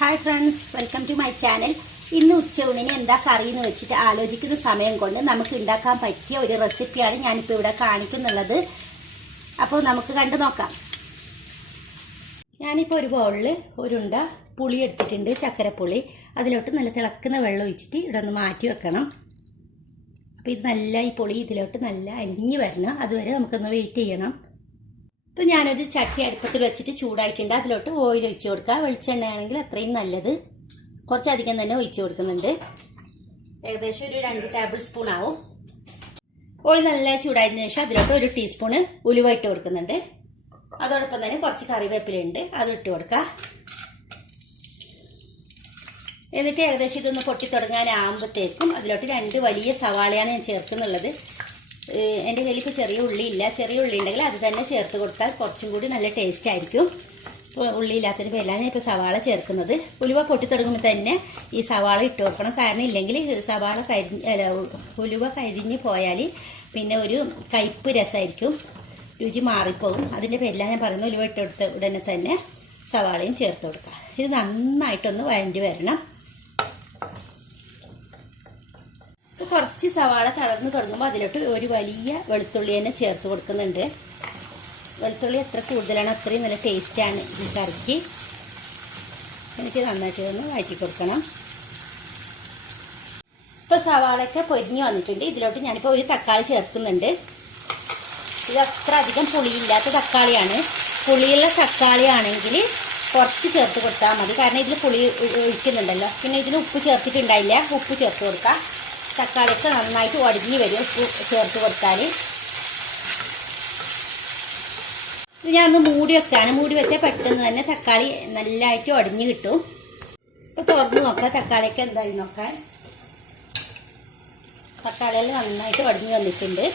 Hi friends, welcome to my channel. ഇന്ന് ഉച്ചയൂണിന് എന്താ കറി എന്ന് വെച്ചിട്ട് ആലോചിക്കുന്ന സമയം കൊണ്ട് നമുക്ക് ഉണ്ടാക്കാൻ പറ്റിയ ഒരു റെസിപ്പിയാണ് ഞാനിപ്പോൾ ഇവിടെ കാണിക്കുന്നുള്ളത്. അപ്പോൾ നമുക്ക് കണ്ടു നോക്കാം. ഞാനിപ്പോൾ ഒരു ബൗളിൽ ഒരുണ്ട പുളി എടുത്തിട്ടുണ്ട്, ചക്കരപ്പുളി. അതിലോട്ട് നല്ല തിളക്കുന്ന വെള്ളം ഒഴിച്ചിട്ട് ഇവിടെ ഒന്ന് മാറ്റി വെക്കണം. അപ്പോൾ ഇത് നല്ല ഈ പുളി ഇതിലോട്ട് നല്ല അലിഞ്ഞ് വരണം. അതുവരെ നമുക്കൊന്ന് വെയിറ്റ് ചെയ്യണം. ഇപ്പോൾ ഞാനൊരു ചട്ടി അടുപ്പത്തിൽ വെച്ചിട്ട് ചൂടായിട്ടുണ്ട്. അതിലോട്ട് ഓയിൽ ഒഴിച്ച് കൊടുക്കുക. വെളിച്ചെണ്ണ ആണെങ്കിൽ അത്രയും നല്ലത്. കുറച്ചധികം തന്നെ ഒഴിച്ച് കൊടുക്കുന്നുണ്ട്. ഏകദേശം ഒരു 2 ടേബിൾ സ്പൂൺ ആവും. ഓയിൽ നല്ല ചൂടായതിനു ശേഷം അതിലോട്ട് 1 ടീസ്പൂണ് ഉലുവ ഇട്ട് കൊടുക്കുന്നുണ്ട്. അതോടൊപ്പം തന്നെ കുറച്ച് കറിവേപ്പിലുണ്ട്, അത് ഇട്ട് കൊടുക്കുക. എന്നിട്ട് ഏകദേശം ഇതൊന്ന് പൊട്ടി തുടങ്ങാനാകുമ്പോഴത്തേക്കും അതിലോട്ട് 2 വലിയ സവാളയാണ് ഞാൻ ചേർക്കുന്നുള്ളത്. എൻ്റെ കയ്യിൽ ഇപ്പോൾ ചെറിയ ഉള്ളി ഇല്ല. ചെറിയ ഉള്ളി ഉണ്ടെങ്കിൽ അത് തന്നെ ചേർത്ത് കൊടുത്താൽ കുറച്ചും കൂടി നല്ല ടേസ്റ്റ് ആയിരിക്കും. ഇപ്പോൾ ഉള്ളി ഇല്ലാത്തൊരു പേരിലാണ് ഇപ്പോൾ സവാള ചേർക്കുന്നത്. ഉലുവ പൊട്ടി തുടങ്ങുമ്പോൾ തന്നെ ഈ സവാള ഇട്ട് കൊടുക്കണം. കാരണം ഇല്ലെങ്കിൽ സവാള ഉലുവ കരിഞ്ഞ് പോയാൽ പിന്നെ ഒരു കയ്പ്പ് രസമായിരിക്കും, രുചി മാറിപ്പോകും. അതിൻ്റെ പേരിലാണ് ഞാൻ പറയുന്നത്. ഉലുവ ഇട്ട് കൊടുത്ത ഉടനെ തന്നെ സവാളയും ചേർത്ത് കൊടുക്കുക. ഇത് നന്നായിട്ടൊന്ന് വഴണ്ടി വരണം. കുറച്ച് സവാള തളർന്ന് തുടങ്ങുമ്പോൾ അതിലോട്ട് ഒരു വലിയ വെളുത്തുള്ളി തന്നെ ചേർത്ത് കൊടുക്കുന്നുണ്ട്. വെളുത്തുള്ളി എത്ര കൂടുതലാണോ അത്രയും നല്ല ടേസ്റ്റാണ് ഈ കറിക്ക്. എനിക്ക് നന്നായിട്ട് ഒന്ന് വഴറ്റി കൊടുക്കണം. ഇപ്പോൾ സവാളയൊക്കെ പൊരിഞ്ഞ് വന്നിട്ടുണ്ട്. ഇതിലോട്ട് ഞാനിപ്പോൾ ഒരു തക്കാളി ചേർക്കുന്നുണ്ട്. ഇത് അത്ര അധികം പുളിയില്ലാത്ത തക്കാളിയാണ്. പുളിയുള്ള തക്കാളി ആണെങ്കിൽ കുറച്ച് ചേർത്ത് കൊടുത്താൽ മതി. കാരണം ഇതിൽ പുളി ഒഴിക്കുന്നുണ്ടല്ലോ. പിന്നെ ഇതിന് ഉപ്പ് ചേർത്തിട്ടുണ്ടായില്ല, ഉപ്പ് ചേർത്ത് കൊടുക്കാം. തക്കാളിയൊക്കെ നന്നായിട്ട് ഉടഞ്ഞ് വരും ഉപ്പ് ചേർത്ത് കൊടുത്താൽ. ഇത് ഞാനൊന്ന് മൂടി വെക്കാണ്. മൂടി വെച്ചാൽ പെട്ടെന്ന് തന്നെ തക്കാളി നല്ലതായിട്ട് ഉടഞ്ഞ് കിട്ടും. ഇപ്പോൾ തുറന്ന് നോക്കാം തക്കാളിയൊക്കെ എന്തായി നോക്കാൻ. തക്കാളിയെല്ലാം നന്നായിട്ട് ഉടഞ്ഞ് വന്നിട്ടുണ്ട്.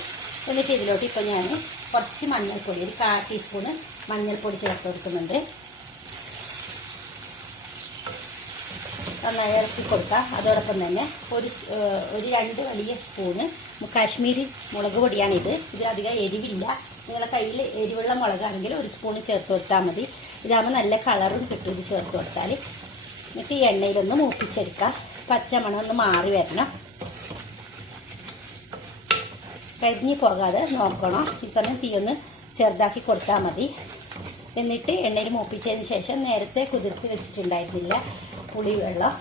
എന്നിട്ട് ഇതിലോട്ട് ഇപ്പോൾ ഞാൻ കുറച്ച് മഞ്ഞൾപ്പൊടി, ഒരു 1/4 ടീസ്പൂണ് മഞ്ഞൾപ്പൊടി ചേർത്ത് കൊടുക്കുന്നുണ്ട്. നന്നായി ഇറക്കി കൊടുക്കുക. അതോടൊപ്പം തന്നെ ഒരു 2 വലിയ സ്പൂണ് കാശ്മീരി മുളക് പൊടിയാണിത്. ഇത് അധികം എരിവില്ല. നിങ്ങളുടെ കയ്യിൽ എരിവുള്ള മുളകാണെങ്കിൽ 1 സ്പൂൺ ചേർത്ത് കൊടുത്താൽ മതി. ഇതാകുമ്പോൾ നല്ല കളറും കിട്ടും ഇത് ചേർത്ത് കൊടുത്താൽ. എന്നിട്ട് ഈ എണ്ണയിലൊന്ന് മൂപ്പിച്ചെടുക്കുക. പച്ചമണം ഒന്ന് മാറി വരണം. കരിഞ്ഞ് പോകാതെ നോക്കണം. ഈ സമയം തീയൊന്ന് ചെറുതാക്കി കൊടുത്താൽ മതി. എന്നിട്ട് എണ്ണയിൽ മൂപ്പിച്ചതിന് ശേഷം നേരത്തെ കുതിർത്ത് വെച്ചിട്ടുണ്ടായിരുന്നില്ല പുളിവെള്ളം,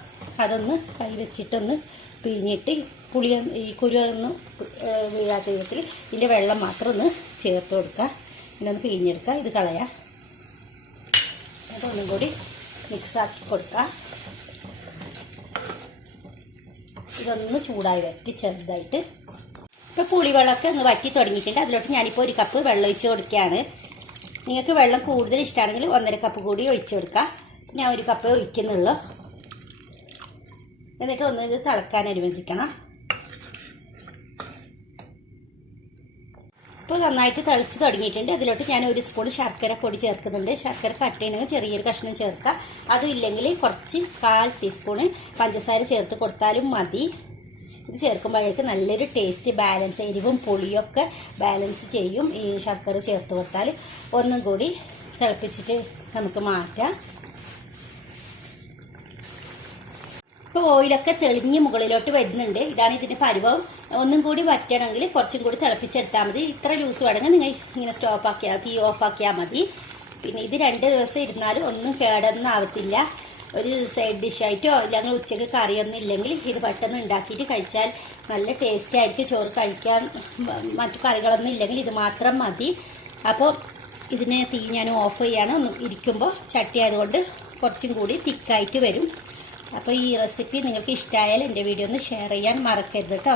അതൊന്ന് കൈ വെച്ചിട്ടൊന്ന് പിഴിഞ്ഞിട്ട് പുളി ഈ കുരുവൊന്നും വീഴാത്ത വിധത്തിൽ ഇതിൻ്റെ വെള്ളം മാത്രം ഒന്ന് ചേർത്ത് കൊടുക്കുക. ഇതൊന്ന് പിഴിഞ്ഞെടുക്കുക. ഇത് കളയാം. അതൊന്നും കൂടി മിക്സാക്കി കൊടുക്കുക. ഇതൊന്ന് ചൂടായി വറ്റി ചെറുതായിട്ട്. ഇപ്പോൾ പുളിവെള്ളമൊക്കെ ഒന്ന് വറ്റി തുടങ്ങിയിട്ടുണ്ട്. അതിലോട്ട് ഞാനിപ്പോൾ 1 കപ്പ് വെള്ളം ഒഴിച്ച് കൊടുക്കുകയാണ്. നിങ്ങൾക്ക് വെള്ളം കൂടുതൽ ഇഷ്ടമാണെങ്കിൽ 1.5 കപ്പ് കൂടി ഒഴിച്ച് കൊടുക്കുക. ഞാൻ 1 കപ്പ് ഒഴിക്കുന്നുള്ളൂ. എന്നിട്ട് ഒന്ന് ഇത് തിളക്കാൻ അനുവദിക്കണം. ഇപ്പോൾ നന്നായിട്ട് തിളച്ച് തുടങ്ങിയിട്ടുണ്ട്. അതിലോട്ട് ഞാൻ 1 സ്പൂൺ ശർക്കര പൊടി ചേർക്കുന്നുണ്ട്. ശർക്കര കട്ടയാണെങ്കിൽ ചെറിയൊരു കഷ്ണം ചേർക്കുക. അതും ഇല്ലെങ്കിൽ കുറച്ച് 1/4 ടീസ്പൂണ് പഞ്ചസാര ചേർത്ത് കൊടുത്താലും മതി. ഇത് ചേർക്കുമ്പോഴേക്ക് നല്ലൊരു ടേസ്റ്റ് ബാലൻസ്, എരിവും പുളിയൊക്കെ ബാലൻസ് ചെയ്യും ഈ ശർക്കര ചേർത്ത് കൊടുത്താൽ. ഒന്നും കൂടി തിളപ്പിച്ചിട്ട് നമുക്ക് മാറ്റാം. ഇപ്പോൾ ഓയിലൊക്കെ തെളിഞ്ഞ് മുകളിലോട്ട് വരുന്നുണ്ട്. ഇതാണ് ഇതിൻ്റെ പരുവം. ഒന്നും കൂടി വറ്റണമെങ്കിൽ കുറച്ചും കൂടി തിളപ്പിച്ചെടുത്താൽ മതി. ഇത്ര ലൂസ് വേണമെങ്കിൽ നിങ്ങൾ ഇങ്ങനെ തീ ഓഫാക്കിയാൽ മതി. പിന്നെ ഇത് 2 ദിവസം ഇരുന്നാലും ഒന്നും കേടൊന്നാവത്തില്ല. ഒരു സൈഡ് ഡിഷായിട്ടോ അല്ലെങ്കിൽ ഉച്ചയ്ക്ക് കറിയൊന്നും ഇല്ലെങ്കിൽ ഇത് പെട്ടെന്ന് ഉണ്ടാക്കിയിട്ട് കഴിച്ചാൽ നല്ല ടേസ്റ്റ് ആയിരിക്കും. ചോറ് കഴിക്കാൻ മറ്റു കറികളൊന്നും ഇല്ലെങ്കിൽ ഇത് മാത്രം മതി. അപ്പോൾ ഇതിനെ തീ ഞാൻ ഓഫ് ചെയ്യാണ്. ഒന്ന് ഇരിക്കുമ്പോൾ ചട്ടി ആയതുകൊണ്ട് കുറച്ചും കൂടി തിക്കായിട്ട് വരും. അപ്പോൾ ഈ റെസിപ്പി നിങ്ങൾക്ക് ഇഷ്ടമായാൽ എൻ്റെ വീഡിയോ ഒന്ന് ഷെയർ ചെയ്യാൻ മറക്കരുത് കേട്ടോ.